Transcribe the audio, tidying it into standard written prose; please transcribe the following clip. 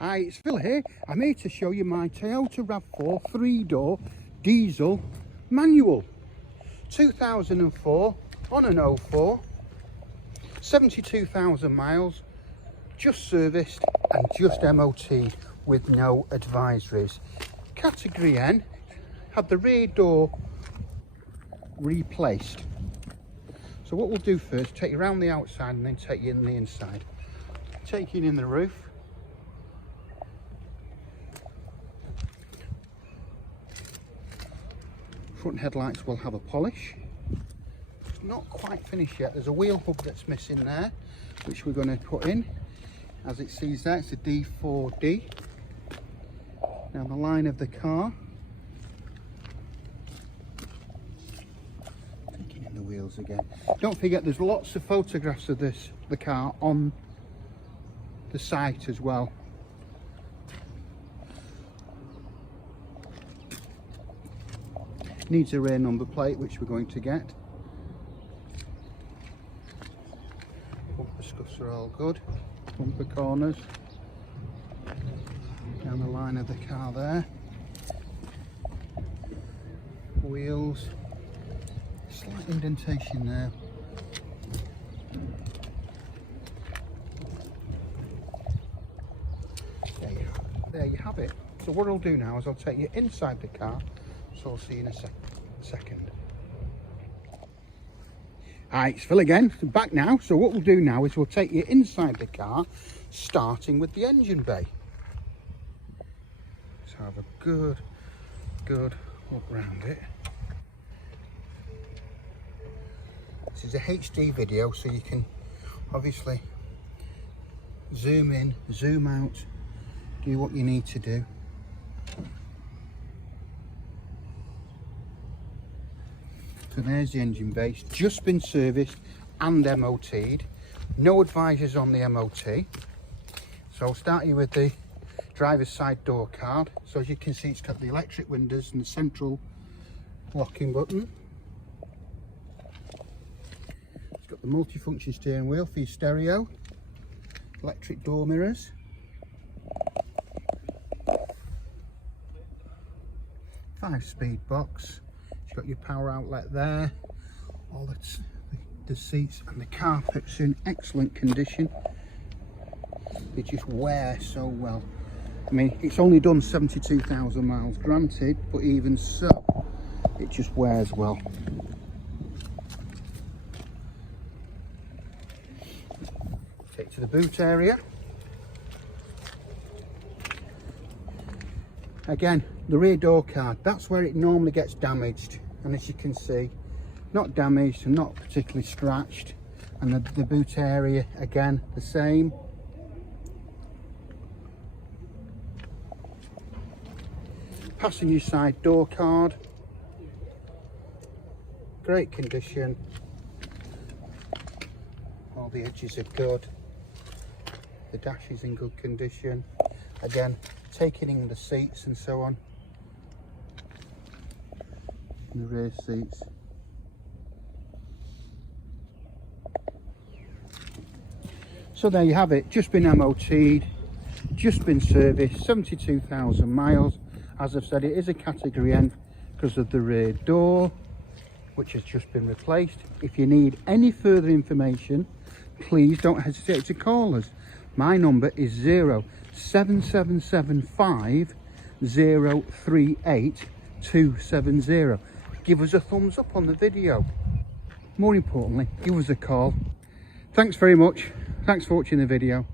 Hi, it's Phil here. I'm here to show you my Toyota RAV4 3-door diesel manual. 2004 on an 04, 72,000 miles, just serviced and just MOT with no advisories. Category N, had the rear door replaced. So what we'll do first, take you around the outside and then take you in the inside. Taking in the roof. Front headlights will have a polish. It's not quite finished yet. There's a wheel hub that's missing there, which we're going to put in. As it sees there, it's a D4D. Now the line of the car. Taking in the wheels again. Don't forget there's lots of photographs of the car on the site as well. Needs a rear number plate, which we're going to get. Bumper scuffs are all good. Bumper corners. Down the line of the car there. Wheels. Slight indentation there. There you have it. So what I'll do now is I'll take you inside the car. So I'll see you in a second. Hi, it's Phil again. I'm back now. So what we'll do now is we'll take you inside the car, starting with the engine bay. So have a good look round it. This is a HD video, so you can obviously zoom in, zoom out, do what you need to do. So there's the engine bay. It's just been serviced and MOT'd. No advisors on the MOT. So I'll start you with the driver's side door card. So as you can see, it's got the electric windows and the central locking button. It's got the multifunction steering wheel for your stereo. Electric door mirrors. Five-speed box. Got your power outlet there. All the seats and the carpet's in excellent condition. They just wear so well. I mean, it's only done 72,000 miles, granted, but even so, it just wears well. Take to the boot area. Again, the rear door card, that's where it normally gets damaged. And as you can see, not damaged and not particularly scratched. And the boot area, again, the same. Passenger side door card. Great condition. All the edges are good. The dash is in good condition. Again, taking in the seats and so on. The rear seats. So there you have it, just been MOT'd, just been serviced, 72,000 miles. As I've said, it is a category N because of the rear door, which has just been replaced. If you need any further information, please don't hesitate to call us. My number is 07775 038 270. Give us a thumbs up on the video. More importantly, give us a call. Thanks very much. Thanks for watching the video.